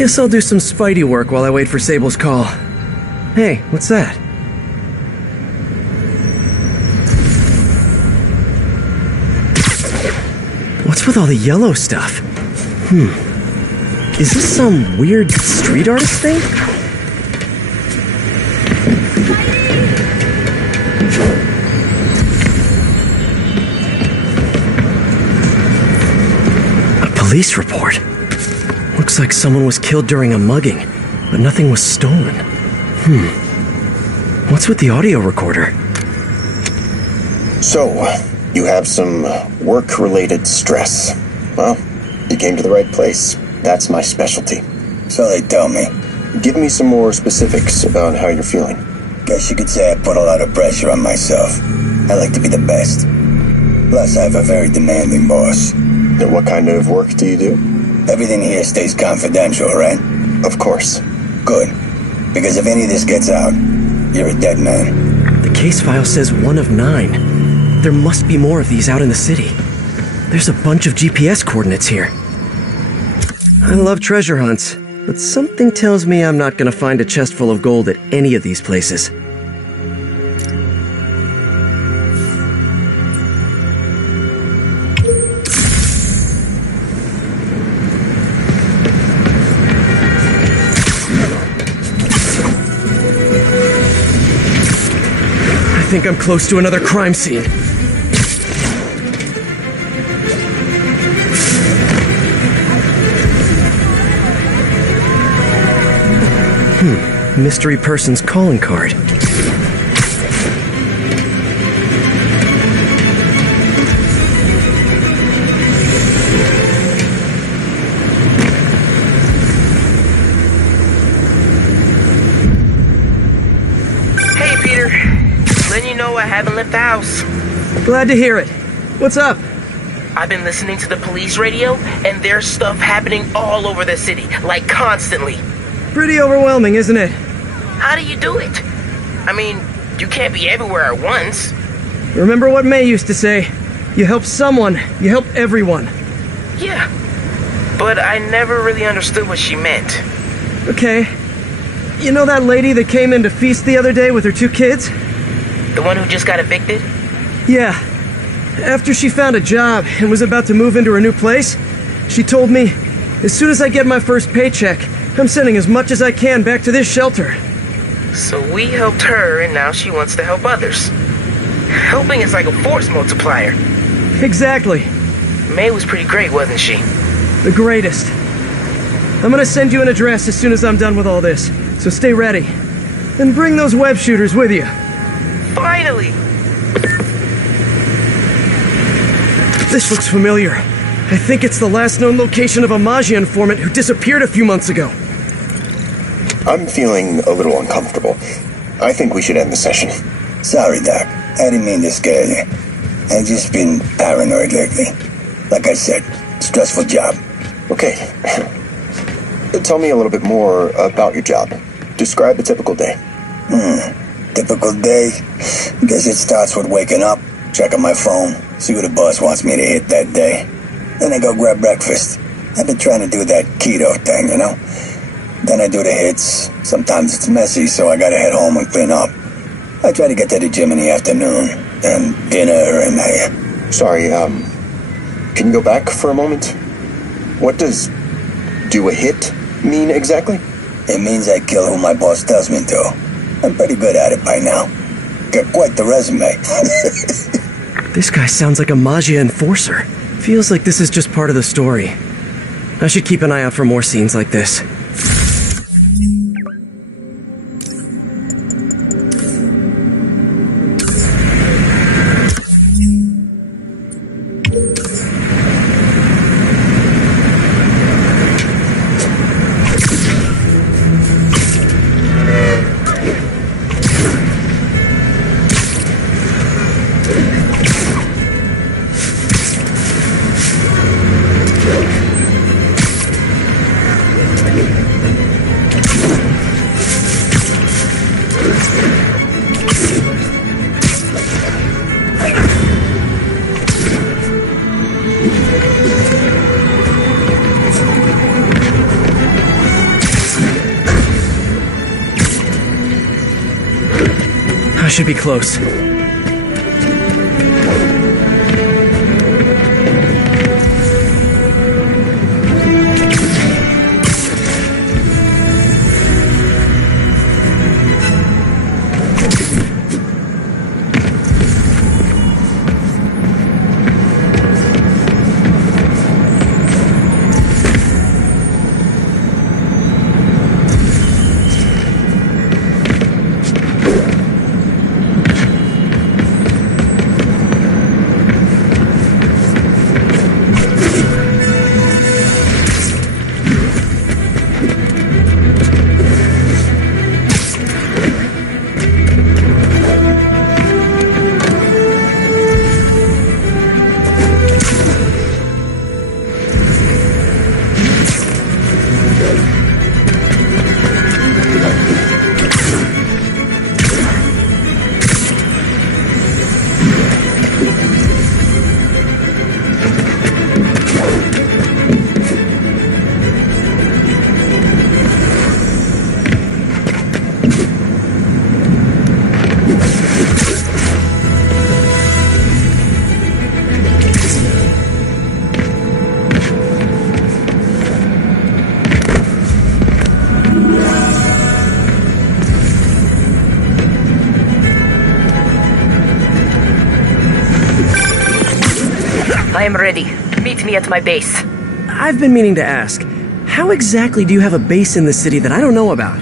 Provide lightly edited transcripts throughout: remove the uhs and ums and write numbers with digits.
Guess I'll do some Spidey work while I wait for Sable's call. Hey, what's that? What's with all the yellow stuff? Is this some weird street artist thing? A police report. Looks like someone was killed during a mugging, but nothing was stolen. What's with the audio recorder? So, you have some work-related stress. Well, you came to the right place. That's my specialty. So they tell me. Give me some more specifics about how you're feeling. Guess you could say I put a lot of pressure on myself. I like to be the best. Plus, I have a very demanding boss. And what kind of work do you do? Everything here stays confidential, right? Of course. Good. Because if any of this gets out, you're a dead man. The case file says 1 of 9. There must be more of these out in the city. There's a bunch of GPS coordinates here. I love treasure hunts, but something tells me I'm not gonna find a chest full of gold at any of these places. I think I'm close to another crime scene. Mystery person's calling card. Hey, Peter. Letting you know I haven't left the house. Glad to hear it. What's up? I've been listening to the police radio, and there's stuff happening all over the city, like constantly. Pretty overwhelming, isn't it? How do you do it? I mean, you can't be everywhere at once. Remember what May used to say? You help someone, you help everyone. Yeah, but I never really understood what she meant. Okay. You know that lady that came in to feast the other day with her 2 kids? The one who just got evicted? Yeah. After she found a job and was about to move into her new place, she told me, as soon as I get my first paycheck, I'm sending as much as I can back to this shelter. So we helped her, and now she wants to help others. Helping is like a force multiplier. Exactly. May was pretty great, wasn't she? The greatest. I'm gonna send you an address as soon as I'm done with all this, so stay ready. And bring those web shooters with you. Finally! This looks familiar. I think it's the last known location of a Maggia informant who disappeared a few months ago. I'm feeling a little uncomfortable. I think we should end the session. Sorry, Doc. I didn't mean to scare you. I've just been paranoid lately. Like I said, stressful job. Okay. Tell me a little bit more about your job. Describe a typical day. Typical day? Guess it starts with waking up, checking my phone, see what the boss wants me to hit that day. Then I go grab breakfast. I've been trying to do that keto thing, you know? Then I do the hits. Sometimes it's messy, so I gotta head home and clean up. I try to get to the gym in the afternoon, then dinner, and Sorry, can you go back for a moment? What does do a hit mean exactly? It means I kill who my boss tells me to. I'm pretty good at it by now. Got quite the resume. This guy sounds like a Maggia enforcer. Feels like this is just part of the story. I should keep an eye out for more scenes like this. should be close. I am ready. Meet me at my base. I've been meaning to ask, how exactly do you have a base in the city that I don't know about?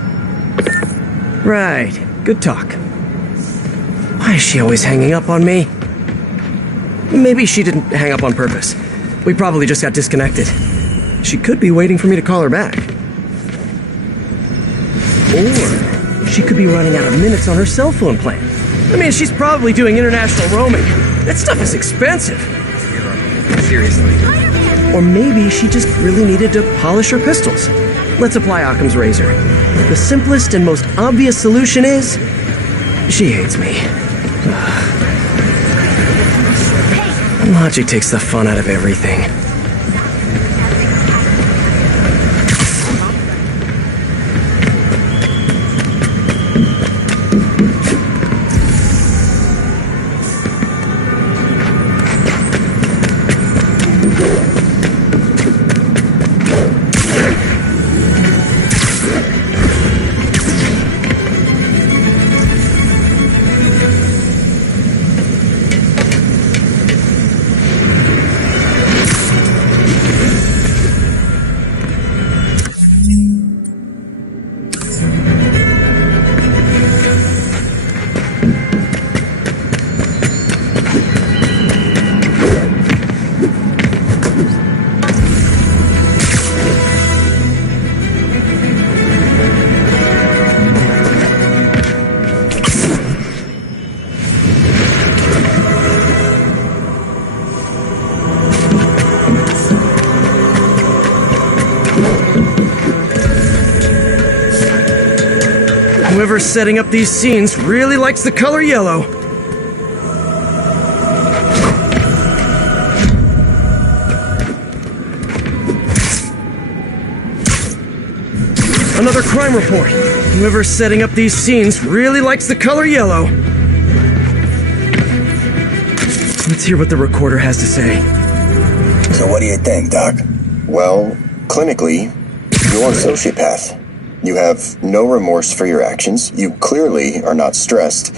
Right, good talk. Why is she always hanging up on me? Maybe she didn't hang up on purpose. We probably just got disconnected. She could be waiting for me to call her back. Or she could be running out of minutes on her cell phone plan. I mean, she's probably doing international roaming. That stuff is expensive. Seriously. Or maybe she just really needed to polish her pistols. Let's apply Occam's razor. The simplest and most obvious solution is... she hates me. Logic takes the fun out of everything. Whoever's setting up these scenes really likes the color yellow. Another crime report. Whoever's setting up these scenes really likes the color yellow. Let's hear what the recorder has to say. So what do you think, Doc? Well, clinically, you're a sociopath. You have no remorse for your actions. You clearly are not stressed.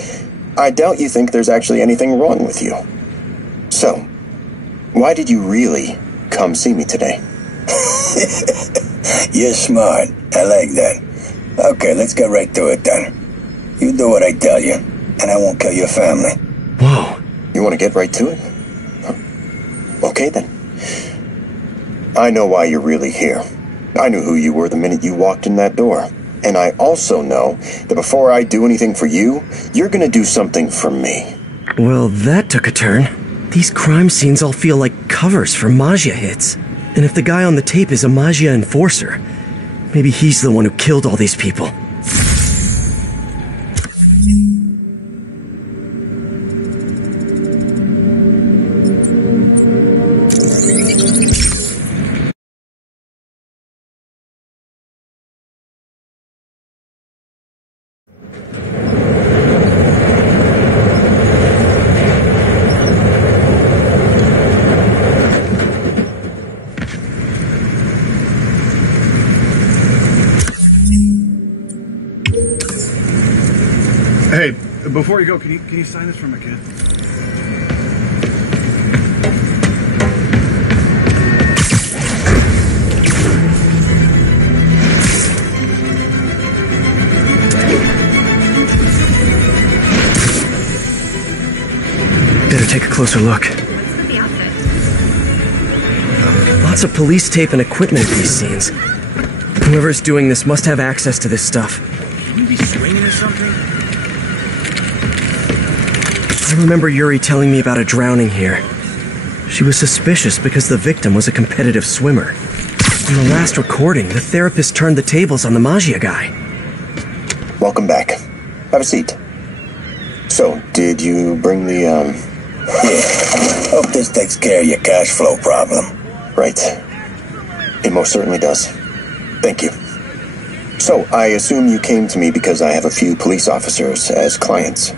I doubt you think there's actually anything wrong with you. So, why did you really come see me today? You're smart. I like that. Okay, let's get right to it then. You do what I tell you, and I won't kill your family. Whoa. You want to get right to it? Okay then. I know why you're really here. I knew who you were the minute you walked in that door. And I also know that before I do anything for you, you're gonna do something for me. Well, that took a turn. These crime scenes all feel like covers for Maggia hits. And if the guy on the tape is a Maggia enforcer, maybe he's the one who killed all these people. Hey, before you go, can you sign this for my kid? Better take a closer look. What's with the outfit? Lots of police tape and equipment at these scenes. Whoever's doing this must have access to this stuff. Can you be swinging or something? I remember Yuri telling me about a drowning here. She was suspicious because the victim was a competitive swimmer. In the last recording, the therapist turned the tables on the Magia guy. Welcome back. Have a seat. So, did you bring the, Yeah. Hope this takes care of your cash flow problem. Right. It most certainly does. Thank you. So, I assume you came to me because I have a few police officers as clients.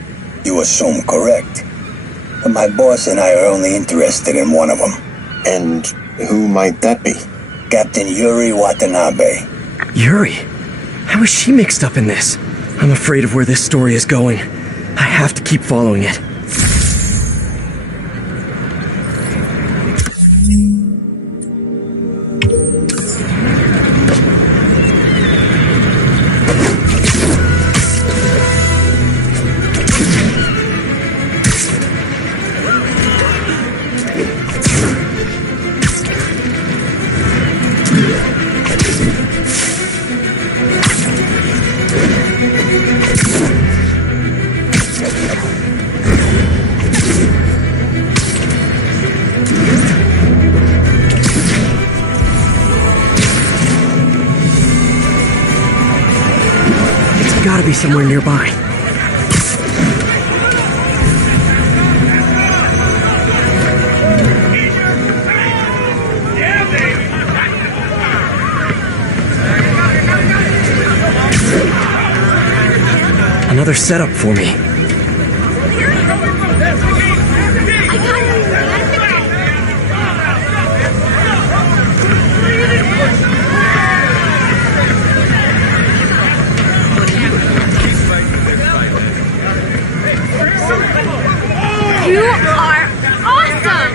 You assume correct. But my boss and I are only interested in one of them. And who might that be? Captain Yuri Watanabe. Yuri? How is she mixed up in this? I'm afraid of where this story is going. I have to keep following it. Gotta be somewhere nearby. Another setup for me. You are awesome!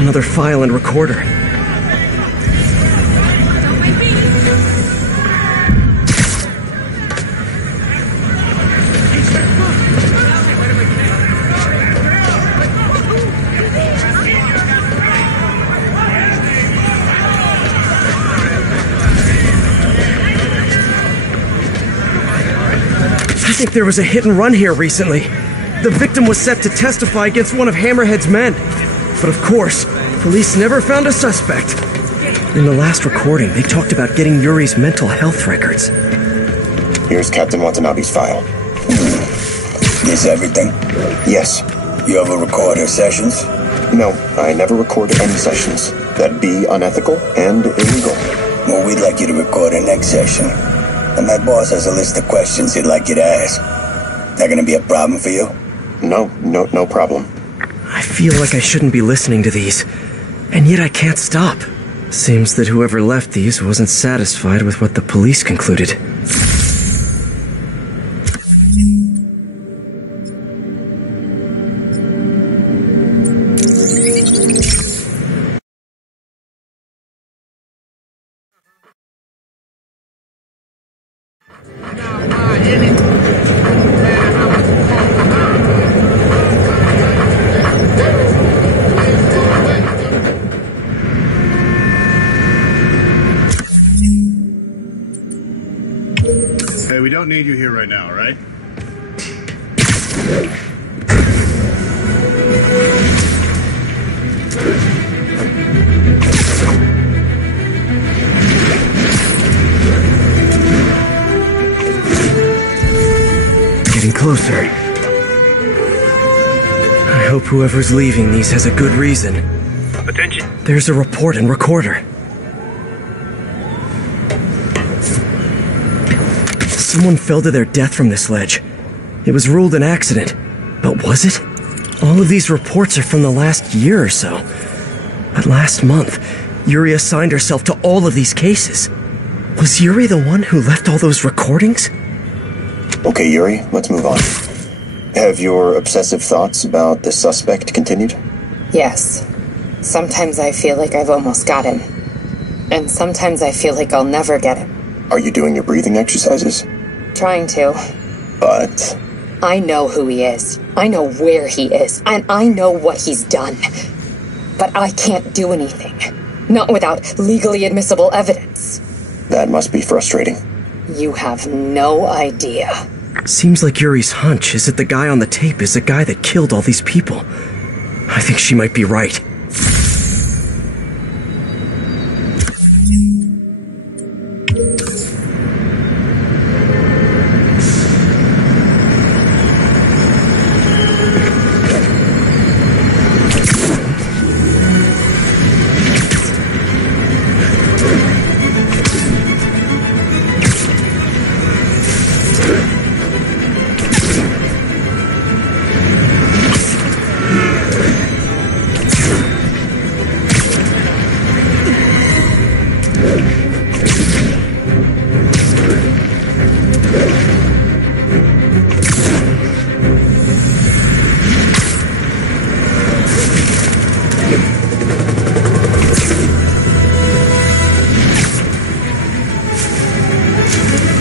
Another file and recorder. I think there was a hit and run here recently. The victim was set to testify against one of Hammerhead's men. But of course, police never found a suspect. In the last recording, they talked about getting Yuri's mental health records. Here's Captain Watanabe's file. This everything? Yes. You ever record her sessions? No, I never record any sessions. That'd be unethical and illegal. Well, we'd like you to record her next session. And my boss has a list of questions he'd like you to ask. That gonna be a problem for you? No problem. I feel like I shouldn't be listening to these, and yet I can't stop. Seems that whoever left these wasn't satisfied with what the police concluded. Hey, we don't need you here right now, all right? Getting closer. I hope whoever's leaving these has a good reason. Attention. There's a report and recorder. Someone fell to their death from this ledge. It was ruled an accident. But was it? All of these reports are from the last year or so. But last month, Yuri assigned herself to all of these cases. Was Yuri the one who left all those recordings? Okay, Yuri, let's move on. Have your obsessive thoughts about the suspect continued? Yes. Sometimes I feel like I've almost got him. And sometimes I feel like I'll never get him. Are you doing your breathing exercises? Trying to. But... I know who he is. I know where he is. And I know what he's done. But I can't do anything. Not without legally admissible evidence. That must be frustrating. You have no idea. Seems like Yuri's hunch is that the guy on the tape is the guy that killed all these people. I think she might be right.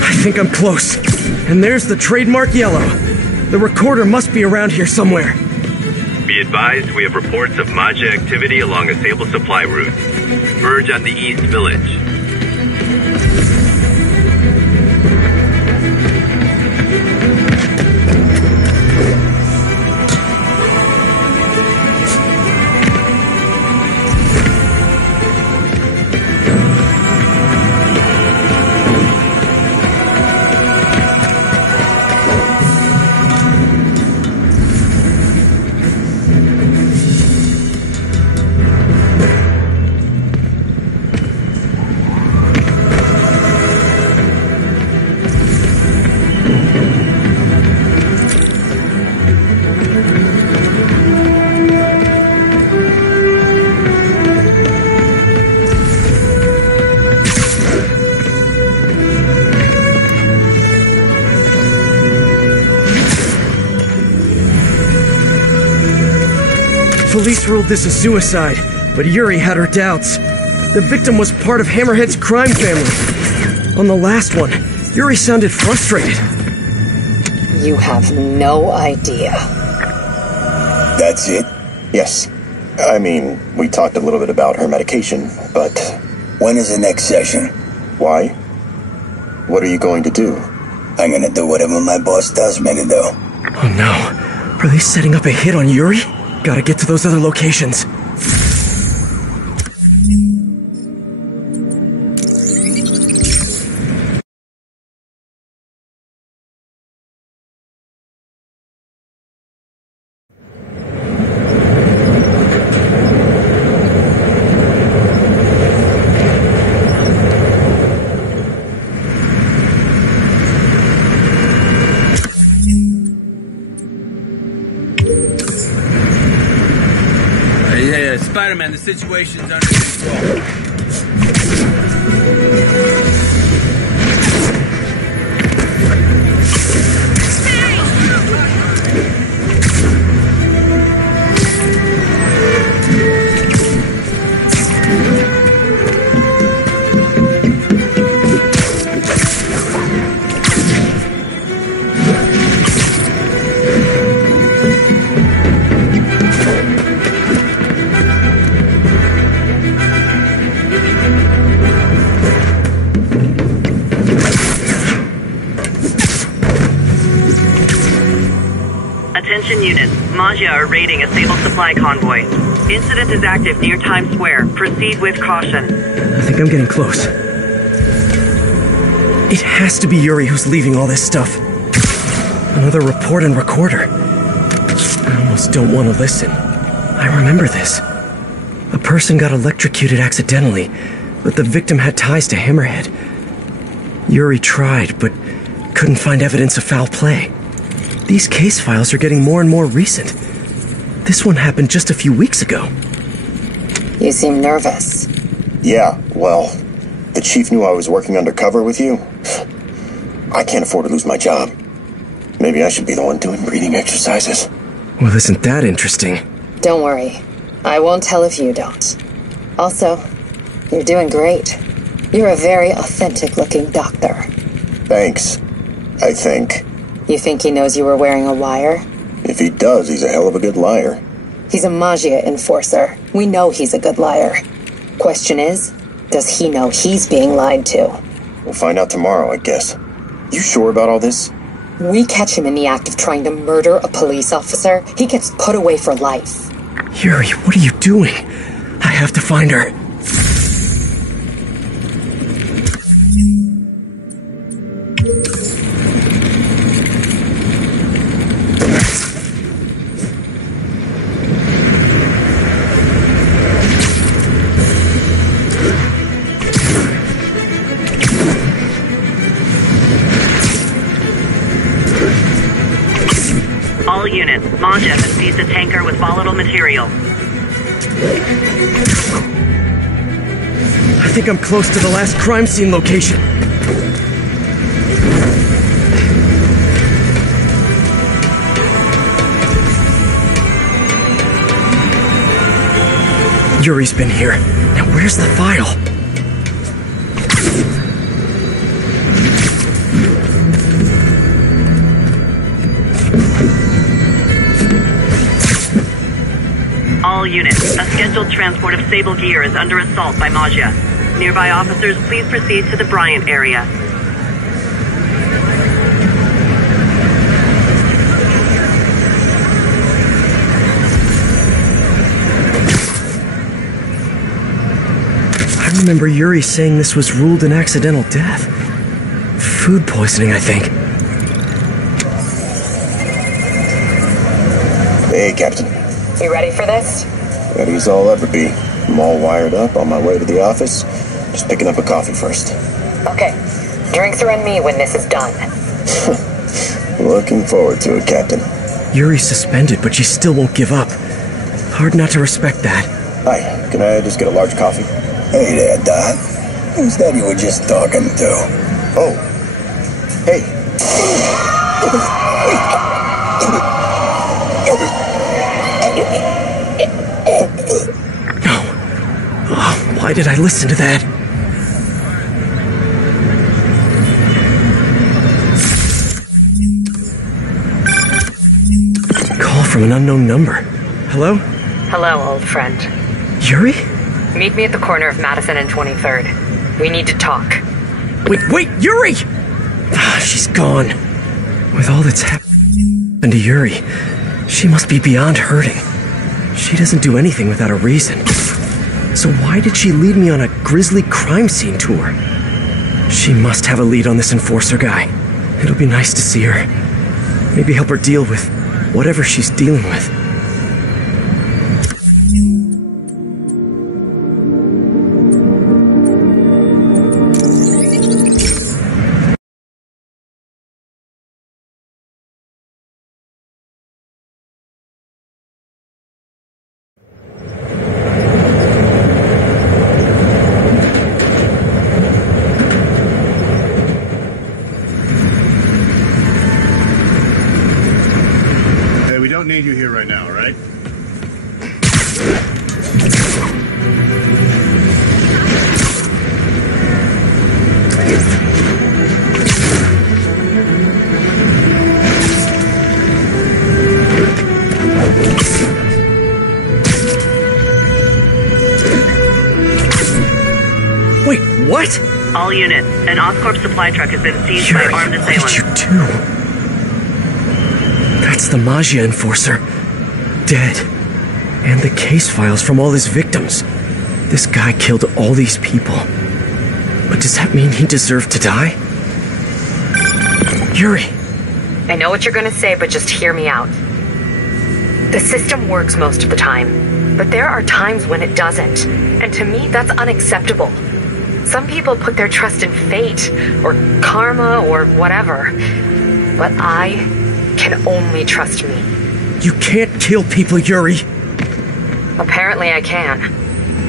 I think I'm close. And there's the trademark yellow. The recorder must be around here somewhere. Be advised, we have reports of Maja activity along a Sable supply route. Verge on the East Village. Police ruled this a suicide, but Yuri had her doubts. The victim was part of Hammerhead's crime family. On the last one, Yuri sounded frustrated. You have no idea. That's it? Yes. I mean, we talked a little bit about her medication, but... When is the next session? Why? What are you going to do? I'm gonna do whatever my boss tells me to do. Oh no. Are they setting up a hit on Yuri? Gotta get to those other locations. Spider-Man, the situation's under control. Attention units, Maja are raiding a Sable supply convoy. Incident is active near Times Square. Proceed with caution. I think I'm getting close. It has to be Yuri who's leaving all this stuff. Another report and recorder. I almost don't want to listen. I remember this. A person got electrocuted accidentally, but the victim had ties to Hammerhead. Yuri tried, but couldn't find evidence of foul play. These case files are getting more and more recent. This one happened just a few weeks ago. You seem nervous. Yeah, well, the chief knew I was working undercover with you. I can't afford to lose my job. Maybe I should be the one doing breathing exercises. Well, isn't that interesting? Don't worry. I won't tell if you don't. Also, you're doing great. You're a very authentic-looking doctor. Thanks. I think. You think he knows you were wearing a wire? If he does, he's a hell of a good liar. He's a Magia enforcer. We know he's a good liar. Question is, does he know he's being lied to? We'll find out tomorrow, I guess. You sure about all this? We catch him in the act of trying to murder a police officer, he gets put away for life. Yuri, what are you doing? I have to find her. All units, Maja has seized a tanker with volatile material. I think I'm close to the last crime scene location. Yuri's been here. Now where's the file? All units, a scheduled transport of Sable gear is under assault by Maja. Nearby officers, please proceed to the Bryant area. I remember Yuri saying this was ruled an accidental death. Food poisoning, I think. Hey, Captain. You ready for this? Ready as I'll ever be. I'm all wired up, on my way to the office. Just picking up a coffee first. Okay. Drinks are on me when this is done. Looking forward to it, Captain. Yuri's suspended, but she still won't give up. Hard not to respect that. Hi, can I just get a large coffee? Hey there, Dot. Who's that you were just talking to? Oh. Hey. No. Oh, why did I listen to that? Call from an unknown number. Hello? Hello, old friend. Yuri? Meet me at the corner of Madison and 23rd. We need to talk. Wait, Yuri! Ah, she's gone. With all that's happened to Yuri, she must be beyond hurting. She doesn't do anything without a reason. So why did she lead me on a grisly crime scene tour? She must have a lead on this enforcer guy. It'll be nice to see her. Maybe help her deal with whatever she's dealing with. Don't need you here right now, right? Wait, what? All units, an Oscorp supply truck has been seized Yuri, by armed what assailants. did you do? That's the Magia enforcer. Dead. And the case files from all his victims. This guy killed all these people. But does that mean he deserved to die? Yuri! I know what you're gonna say, but just hear me out. The system works most of the time, but there are times when it doesn't. And to me, that's unacceptable. Some people put their trust in fate, or karma, or whatever. But I can only trust me. You can't kill people, Yuri! Apparently I can.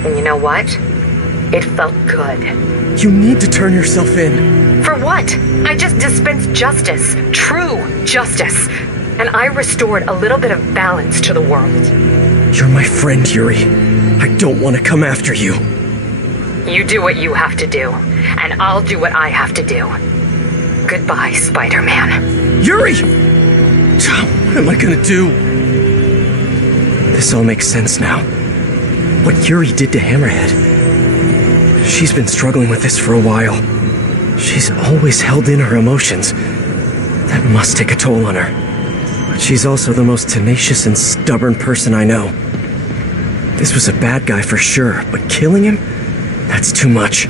And you know what? It felt good. You need to turn yourself in. For what? I just dispensed justice. True justice. And I restored a little bit of balance to the world. You're my friend, Yuri. I don't want to come after you. You do what you have to do, and I'll do what I have to do. Goodbye, Spider-Man. Yuri! What am I gonna do? This all makes sense now. What Yuri did to Hammerhead. She's been struggling with this for a while. She's always held in her emotions. That must take a toll on her. But she's also the most tenacious and stubborn person I know. This was a bad guy for sure, but killing him? That's too much.